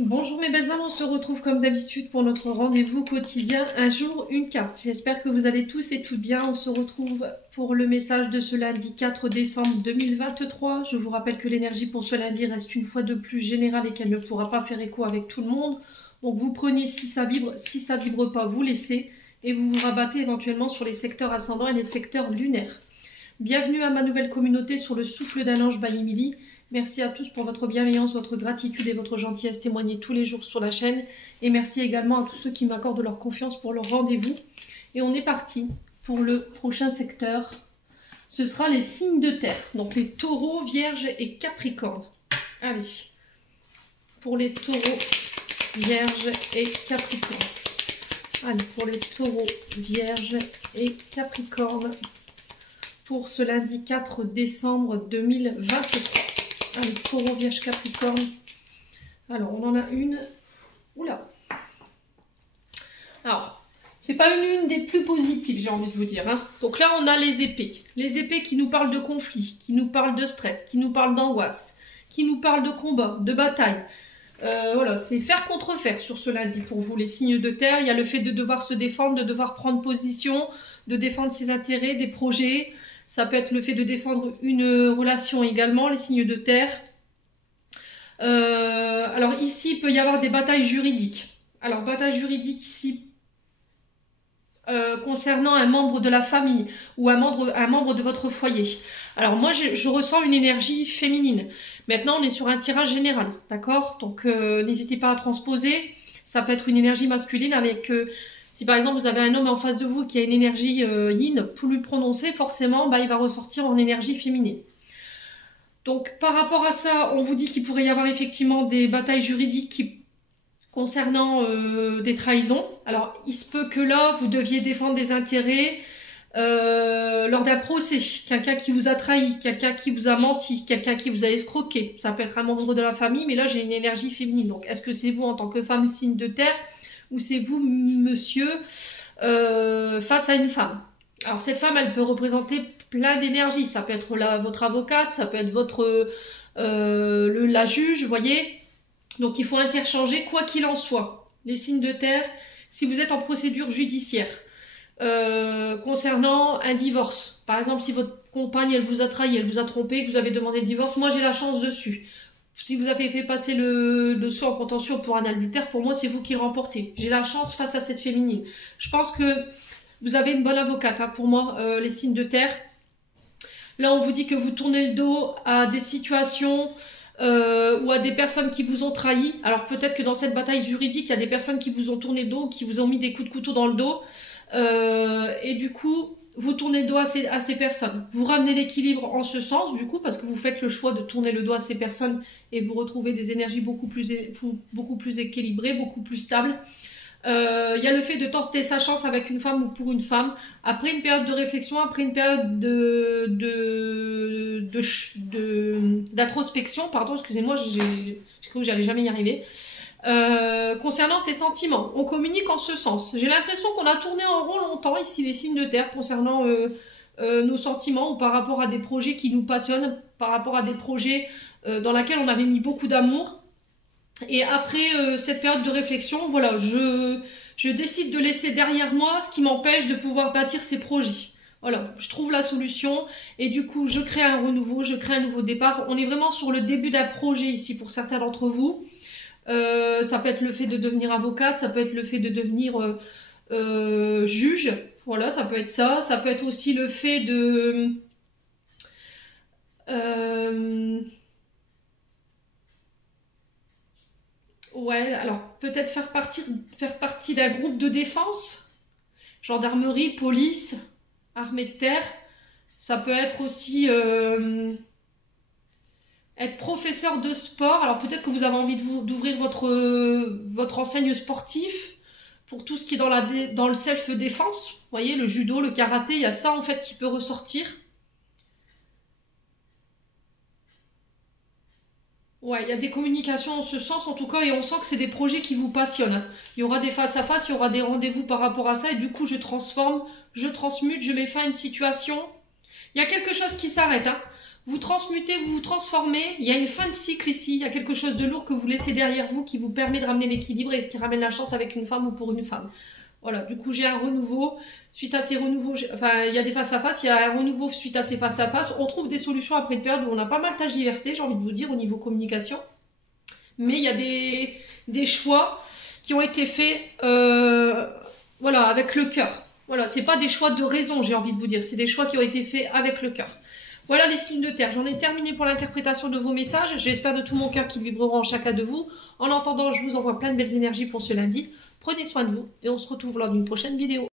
Bonjour mes belles âmes, on se retrouve comme d'habitude pour notre rendez-vous quotidien, un jour, une carte. J'espère que vous allez tous et toutes bien. On se retrouve pour le message de ce lundi 4 décembre 2023. Je vous rappelle que l'énergie pour ce lundi reste une fois de plus générale et qu'elle ne pourra pas faire écho avec tout le monde. Donc vous prenez si ça vibre pas, vous laissez et vous vous rabattez éventuellement sur les secteurs ascendants et les secteurs lunaires. Bienvenue à ma nouvelle communauté sur le souffle d'un ange by Emily. Merci à tous pour votre bienveillance, votre gratitude et votre gentillesse témoignée tous les jours sur la chaîne. Et merci également à tous ceux qui m'accordent leur confiance pour leur rendez-vous. Et on est parti pour le prochain secteur. Ce sera les signes de terre. Donc les taureaux, vierges et capricornes. Allez. Pour les taureaux, vierges et capricornes. Allez, pour les taureaux, vierges et capricornes. Pour ce lundi 4 décembre 2023. Allez, taureau, vierge, capricorne. Alors, on en a une. Oula. Alors, c'est pas une des plus positives, j'ai envie de vous dire. Hein. Donc là, on a les épées. Les épées qui nous parlent de conflit, qui nous parlent de stress, qui nous parlent d'angoisse, qui nous parlent de combat, de bataille. Voilà, c'est faire contre faire sur ce lundi pour vous, les signes de terre. Il y a le fait de devoir se défendre, de devoir prendre position, de défendre ses intérêts, des projets. Ça peut être le fait de défendre une relation également, les signes de terre. Alors ici, il peut y avoir des batailles juridiques. Alors, bataille juridique ici, concernant un membre de la famille ou un membre de votre foyer. Alors moi, je ressens une énergie féminine. Maintenant, on est sur un tirage général, d'accord? Donc, n'hésitez pas à transposer. Ça peut être une énergie masculine avec... si par exemple vous avez un homme en face de vous qui a une énergie yin plus prononcée, forcément il va ressortir en énergie féminine. Donc par rapport à ça, on vous dit qu'il pourrait y avoir effectivement des batailles juridiques concernant des trahisons. Alors il se peut que là vous deviez défendre des intérêts lors d'un procès. Quelqu'un qui vous a trahi, quelqu'un qui vous a menti, quelqu'un qui vous a escroqué. Ça peut être un membre de la famille, mais là j'ai une énergie féminine. Donc est-ce que c'est vous en tant que femme signe de terre ou c'est vous, monsieur, face à une femme. Alors cette femme, elle peut représenter plein d'énergie. Ça peut être votre avocate, ça peut être la juge, vous voyez. Donc il faut interchanger quoi qu'il en soit. Les signes de terre, si vous êtes en procédure judiciaire, concernant un divorce. Par exemple, si votre compagne, elle vous a trahi, elle vous a trompé, que vous avez demandé le divorce, moi j'ai la chance dessus. Si vous avez fait passer le dossier en contentieux pour un adultère, pour moi, c'est vous qui le remportez. J'ai la chance face à cette féminine. Je pense que vous avez une bonne avocate, hein, pour moi, les signes de terre. Là, on vous dit que vous tournez le dos à des situations ou à des personnes qui vous ont trahi. Alors, peut-être que dans cette bataille juridique, il y a des personnes qui vous ont tourné le dos, qui vous ont mis des coups de couteau dans le dos. Et du coup... vous tournez le dos à ces personnes. Vous ramenez l'équilibre en ce sens, du coup, parce que vous faites le choix de tourner le dos à ces personnes et vous retrouvez des énergies beaucoup plus équilibrées, beaucoup plus stables. Il y a le fait de tenter sa chance avec une femme ou pour une femme, après une période de réflexion, après une période d'introspection, pardon, excusez-moi, j'ai cru que j'allais jamais y arriver. Concernant ses sentiments, on communique en ce sens. J'ai l'impression qu'on a tourné en rond longtemps ici les signes de terre concernant nos sentiments ou par rapport à des projets qui nous passionnent, par rapport à des projets dans lesquels on avait mis beaucoup d'amour. Et après cette période de réflexion, voilà, je décide de laisser derrière moi ce qui m'empêche de pouvoir bâtir ces projets. Voilà, je trouve la solution et du coup je crée un renouveau, je crée un nouveau départ. On est vraiment sur le début d'un projet ici pour certains d'entre vous. Ça peut être le fait de devenir avocate, ça peut être le fait de devenir juge, voilà, ça peut être ça. Ça peut être aussi le fait de... ouais, alors peut-être faire partie d'un groupe de défense, gendarmerie, police, armée de terre. Ça peut être aussi... être professeur de sport. Alors peut-être que vous avez envie d'ouvrir votre enseigne sportive pour tout ce qui est dans le self-défense. Vous voyez, le judo, le karaté, il y a ça en fait qui peut ressortir. Ouais, il y a des communications en ce sens en tout cas et on sent que c'est des projets qui vous passionnent. Il y aura des face-à-face, il y aura des rendez-vous par rapport à ça et du coup je transforme, je transmute, je mets fin à une situation. Il y a quelque chose qui s'arrête, hein. vous transmutez, vous vous transformez. Il y a une fin de cycle ici. Il y a quelque chose de lourd que vous laissez derrière vous qui vous permet de ramener l'équilibre et qui ramène la chance avec une femme ou pour une femme. Voilà, du coup j'ai un renouveau. Suite à ces renouveaux, enfin il y a des face à face, il y a un renouveau suite à ces face à face. On trouve des solutions après une période où on a pas mal tergiversé, j'ai envie de vous dire, au niveau communication. Mais il y a des choix qui ont été faits voilà, avec le cœur. Voilà, c'est pas des choix de raison, j'ai envie de vous dire, c'est des choix qui ont été faits avec le cœur. Voilà les signes de terre. J'en ai terminé pour l'interprétation de vos messages. J'espère de tout mon cœur qu'ils vibreront en chacun de vous. En attendant, je vous envoie plein de belles énergies pour ce lundi. Prenez soin de vous et on se retrouve lors d'une prochaine vidéo.